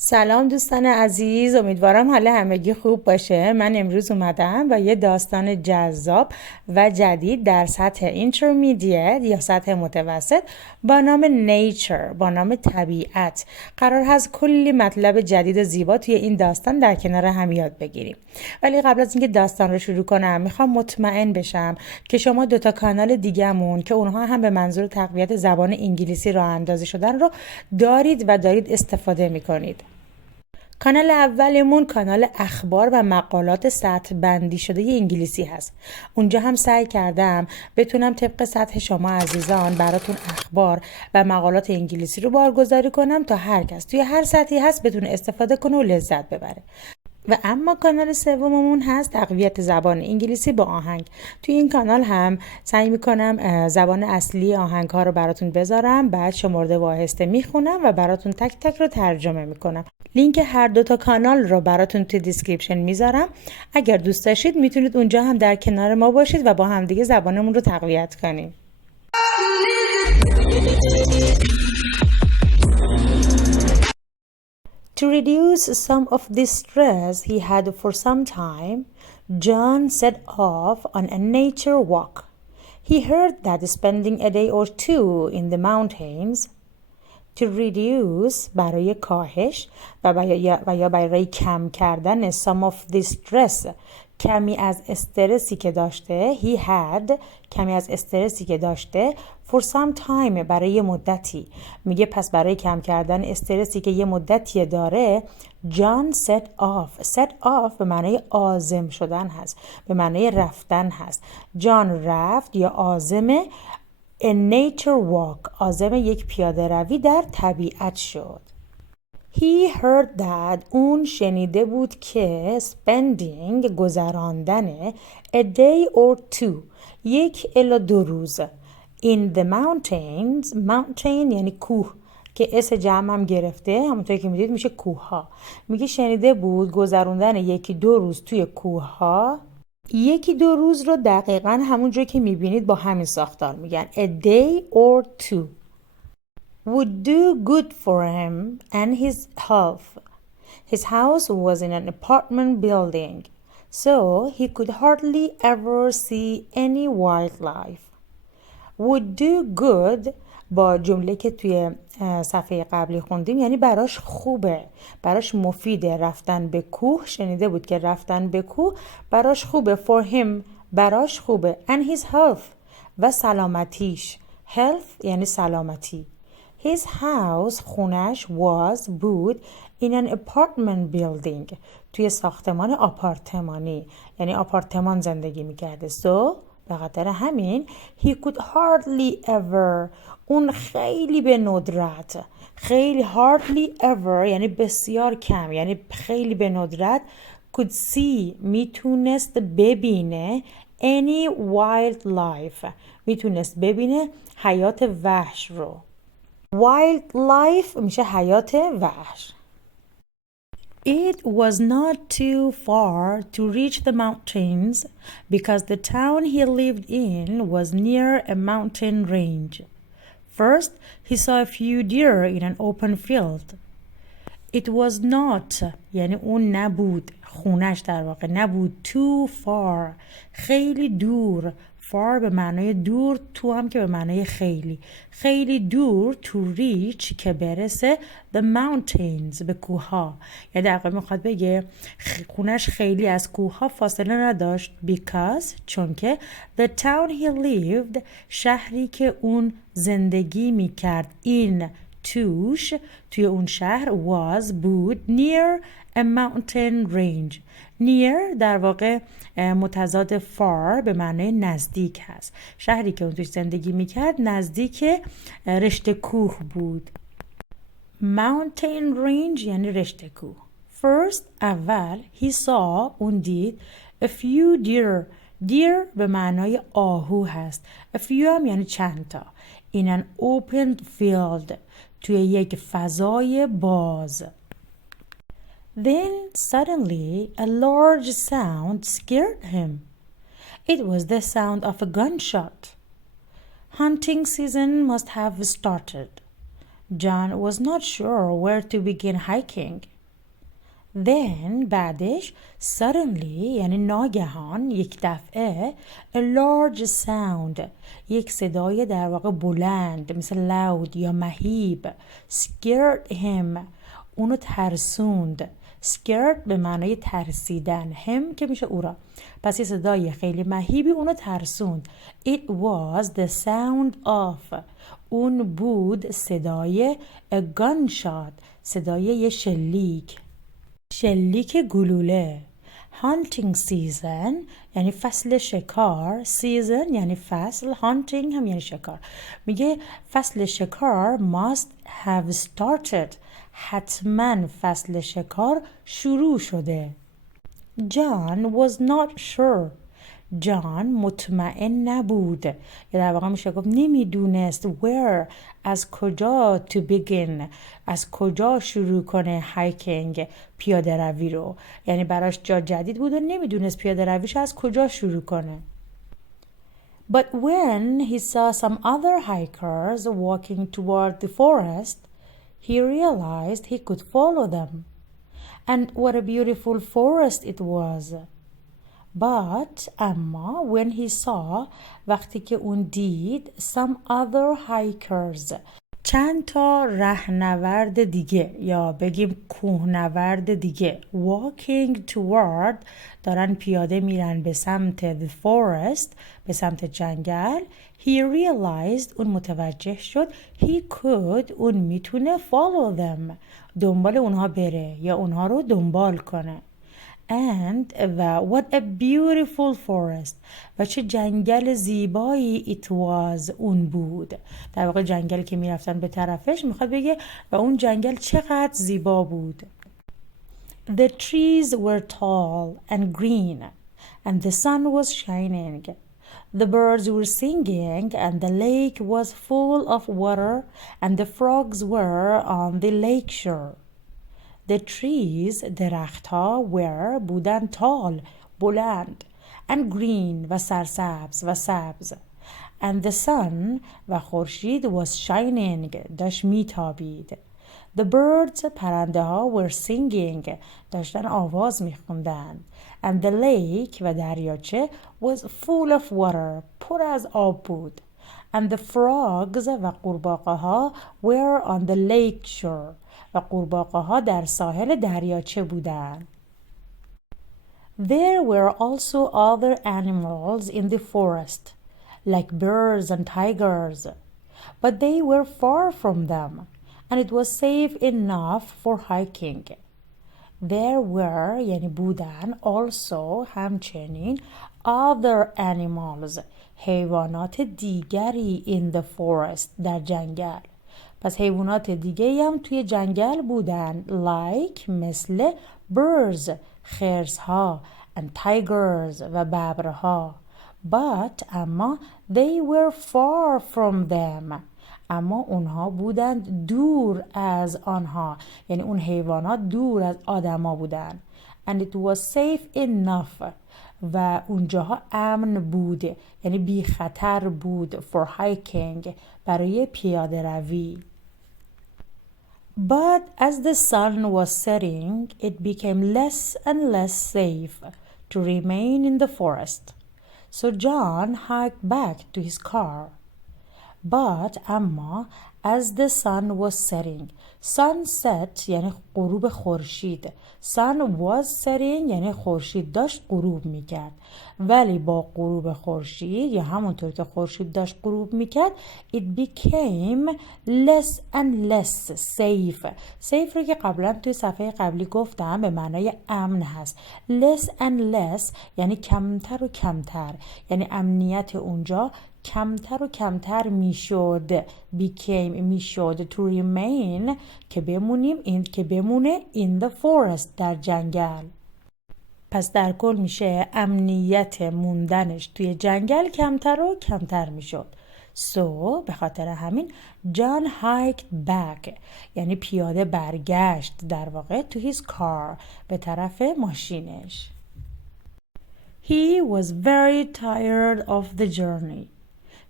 سلام دوستان عزیز، امیدوارم حال همگی خوب باشه. من امروز اومدم و یه داستان جذاب و جدید در سطح اینترمدیت یا سطح متوسط با نام نیچر، با نام طبیعت، قرار هست کلی مطلب جدید و زیبا توی این داستان در کنار هم یاد بگیریم. ولی قبل از اینکه داستان رو شروع کنم میخوام مطمئن بشم که شما دوتا کانال دیگه‌مون که اونها هم به منظور تقویت زبان انگلیسی راه اندازی شدن رو دارید و دارید استفاده میکنید. کانال اولمون کانال اخبار و مقالات سطح بندی شده ی انگلیسی هست. اونجا هم سعی کردم بتونم طبق سطح شما عزیزان براتون اخبار و مقالات انگلیسی رو بارگذاری کنم تا هر کس توی هر سطحی هست بتونه استفاده کنه و لذت ببره. و اما کانال سوممون هست تقویت زبان انگلیسی با آهنگ. توی این کانال هم سعی میکنم زبان اصلی آهنگ ها رو براتون بذارم، بعد شمرده و آهسته میخونم و براتون تک تک رو ترجمه میکنم. لینک هر دوتا کانال رو براتون توی دیسکریپشن میذارم. اگر دوست داشتید میتونید اونجا هم در کنار ما باشید و با همدیگه زبانمون رو تقویت کنیم. To reduce some of the stress he had for some time, John set off on a nature walk. He heard that spending a day or two in the mountains to reduce برای کاهش و یا برای کم کردن some of the stress کمی از استرسی که داشته he had کمی از استرسی که داشته for some time برای مدتی. میگه پس برای کم کردن استرسی که یه مدتی داره John set off به معنای عازم شدن هست، به معنای رفتن هست. جان رفت یا عازم a nature walk، عازم یک پیاده روی در طبیعت شد. He heard that اون شنیده بود که spending گذراندن a day or two یک الی دو روز in the mountains، mountain یعنی کوه که اس جمع هم گرفته، همونطوری که میدید میشه کوه ها. میگه شنیده بود گذراندن یکی دو روز توی کوه ها. یکی دو روز رو دقیقاً همونجوری که میبینید با همین ساختار میگن a day or two would do good for him and his health. His house was in an apartment building, so he could hardly ever see any wildlife. Would do good با جمله که توی صفحه قبلی خوندیم یعنی براش خوبه، براش مفیده. رفتن به کوه شنیده بود که رفتن به کوه براش خوبه. For him براش خوبه. And his health و سلامتیش. Health یعنی سلامتی. His house خونش was بود in an apartment building توی ساختمان آپارتمانی، یعنی آپارتمان زندگی میکرده. So به خاطر همین he could hardly ever اون خیلی به ندرت، خیلی hardly ever یعنی بسیار کم، یعنی خیلی به ندرت could see میتونست ببینه any wildlife میتونست ببینه حیات وحش رو. wildlife میشه حیات وحش. It was not too far to reach the mountains because the town he lived in was near a mountain range. First, he saw a few deer in an open field. It was not یعنی اون نبود، خونش در واقع نبود. too far خیلی دور. far به معنای دور، تو هم که به معنای خیلی، خیلی دور. to reach که برسه the mountains به کوه ها، یعنی در واقع میخواد بگه خونش خیلی از کوه ها فاصله نداشت. because چون که the town he lived شهری که اون زندگی میکرد in توش، توی اون شهر was بود near a mountain range. near در واقع متضاد far به معنای نزدیک هست. شهری که اون توش زندگی میکرد نزدیک رشته کوه بود. mountain range یعنی رشته کوه. first اول he saw اون دید a few deer. deer به معنای آهو هست. a few هم یعنی چند تا. in an open field توی یک فضای باز. Then suddenly a large sound scared him. It was the sound of a gunshot. Hunting season must have started. John was not sure where to begin hiking. Then بعدش suddenly یعنی ناگهان یک دفعه a large sound یک صدای در واقع بلند مثل loud یا مهیب scared him اونو ترسوند. scared به معنای ترسیدن him که میشه او را پس یه صدای خیلی مهیبی اونو ترسوند. It was the sound of اون بود صدای a gunshot صدای یه شلیک گلوله. hunting season یعنی فصل شکار season یعنی فصل hunting هم یعنی شکار. میگه فصل شکار must have started حتما فصل شکار شروع شده. John was not sure جان مطمئن نبود یا در واقع میشه گفت نمیدونست where از کجا to begin از کجا شروع کنه hiking پیاده روی رو یعنی براش جا جدید بود و نمیدونست پیاده رویش از کجا شروع کنه. But when he saw some other hikers walking toward the forest he realized he could follow them and what a beautiful forest it was. But اما when he saw وقتی که اون دید some other hikers چند تا رهنورد دیگه یا بگیم کوهنورد دیگه walking toward دارن پیاده میرن به سمت the forest به سمت جنگل he realized اون متوجه شد he could اون میتونه follow them دنبال اونها بره یا اونها رو دنبال کنه. And what a beautiful forest و چه جنگل زیبایی it was اون بود. در واقع جنگلی که میرفتن به طرفش میخواد بگه و اون جنگل چقدر زیبا بود. The trees were tall and green and the sun was shining. The birds were singing and the lake was full of water and the frogs were on the lake shore. The trees درختها were بودن tall بلند and green و سرسبز و سبز and the sun و خورشید was shining داشت میتابید. The birds پرنده ها were singing داشتن آواز میخوندن and the lake و دریاچه was full of water پر از آب بود and the frogs و قورباغه ها were on the lake shore و قورباغه ها در ساحل دریاچه بودند. There were also other animals in the forest, like bears and tigers, but they were far from them, and it was safe enough for hiking. There were یعنی بودن also همچنین other animals حیوانات دیگری in the forest در جنگل. پس حیوانات دیگه هم توی جنگل بودن like مثل birds خرس‌ها and tigers و ببرها but اما they were far from them اما اونها بودند دور از آنها یعنی اون حیوانات دور از آدما بودن and it was safe enough و اونجاها امن بود یعنی بی خطر بود for hiking برای پیاده روی. But as the sun was setting, it became less and less safe to remain in the forest. So John hiked back to his car. But اما as the sun was setting sunset یعنی غروب خورشید sun was setting یعنی خورشید داشت غروب میکرد ولی با غروب خورشید یا همونطور که خورشید داشت غروب میکرد it became less and less safe رو که قبلا توی صفحه قبلی گفتم به معنای امن هست less and less یعنی کمتر و کمتر یعنی امنیت اونجا کمتر و کمتر میشد میشد to remain که بمونه in the forest در جنگل پس در کل میشه امنیت موندنش توی جنگل کمتر و کمتر میشد so به خاطر همین John hiked back یعنی پیاده برگشت در واقع to his car به طرف ماشینش. He was very tired of the journey.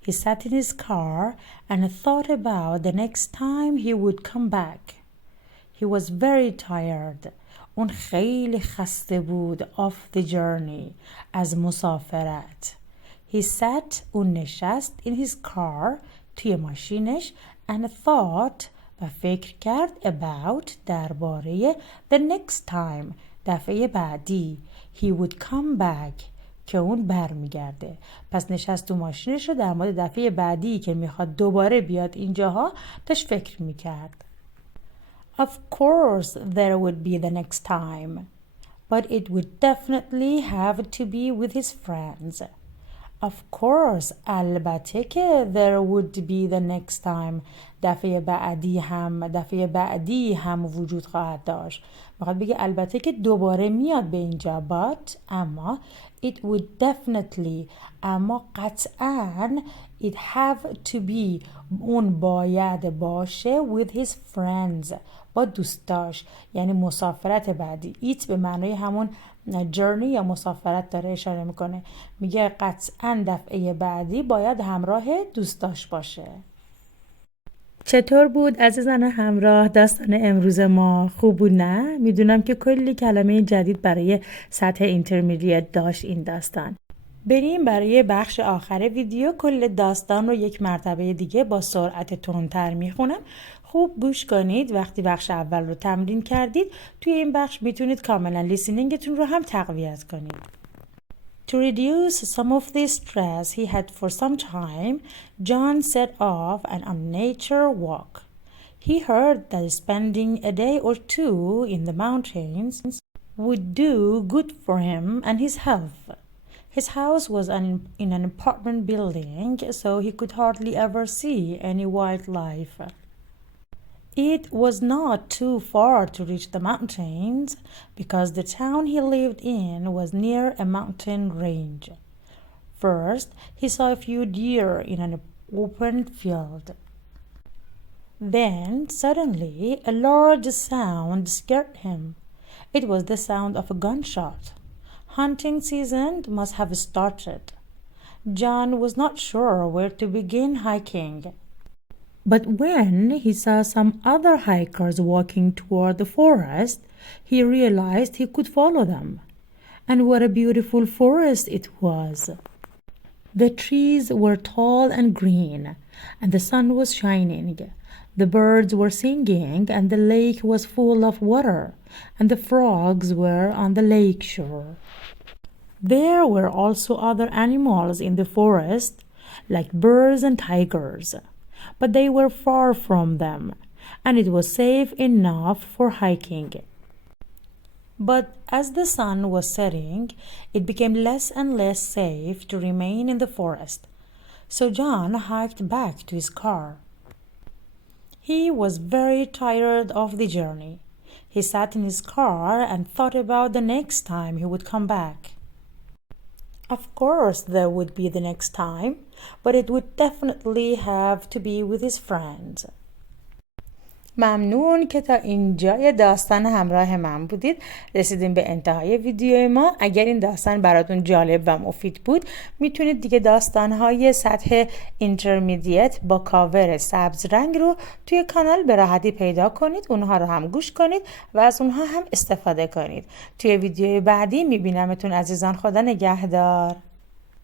He sat in his car and thought about the next time he would come back. He was very tired. اون خیلی خسته بود of the journey. از مسافرت. He sat اون نشست in his car توی ماشینش and thought و فکر کرد about درباره the next time دفعه بعدی he would come back که اون برمیگرده. پس نشست تو ماشینش رو در مورد دفعه بعدی که میخواد دوباره بیاد اینجاها داشت فکر میکرد. Of course there would be the next time, but it would definitely have to be with his friends. Of course البته که there would be the next time دفعه بعدی هم وجود خواهد داشت. میخواد بگه البته که دوباره میاد به اینجا but اما it would definitely اما قطعاً it have to be اون باید باشه with his friends با دوستاش یعنی مسافرت بعدی it به معنای همون journey یا مسافرت داره اشاره میکنه میگه قطعاً دفعه بعدی باید همراه دوستاش باشه. چطور بود عزیزان همراه داستان امروز ما؟ خوب بود نه؟ میدونم که کلی کلمه جدید برای سطح اینترمدییت داشت این داستان. بریم برای بخش آخر ویدیو. کل داستان رو یک مرتبه دیگه با سرعت تندتر میخونم. خوب گوش کنید. وقتی بخش اول رو تمرین کردید توی این بخش میتونید کاملا لیسنینگتون رو هم تقویت کنید. To reduce some of the stress he had for some time, John set off on a nature walk. He heard that spending a day or two in the mountains would do good for him and his health. His house was in an apartment building, so he could hardly ever see any wildlife. It was not too far to reach the mountains because the town he lived in was near a mountain range. First, he saw a few deer in an open field. Then, suddenly, a large sound scared him. It was the sound of a gunshot. Hunting season must have started. John was not sure where to begin hiking. But when he saw some other hikers walking toward the forest, he realized he could follow them. And what a beautiful forest it was! The trees were tall and green, and the sun was shining. The birds were singing, and the lake was full of water, and the frogs were on the lake shore. There were also other animals in the forest, like bears and tigers. But they were far from them, and it was safe enough for hiking. But as the sun was setting, it became less and less safe to remain in the forest, so John hiked back to his car. He was very tired of the journey. He sat in his car and thought about the next time he would come back. Of course there would be the next time, but it would definitely have to be with his friends. ممنون که تا اینجای داستان همراه من بودید. رسیدیم به انتهای ویدیو ما. اگر این داستان براتون جالب و مفید بود میتونید دیگه داستانهای سطح اینترمدییت با کاور سبز رنگ رو توی کانال به راحتی پیدا کنید. اونها رو هم گوش کنید و از اونها هم استفاده کنید. توی ویدیوی بعدی میبینمتون عزیزان. خدا نگهدار.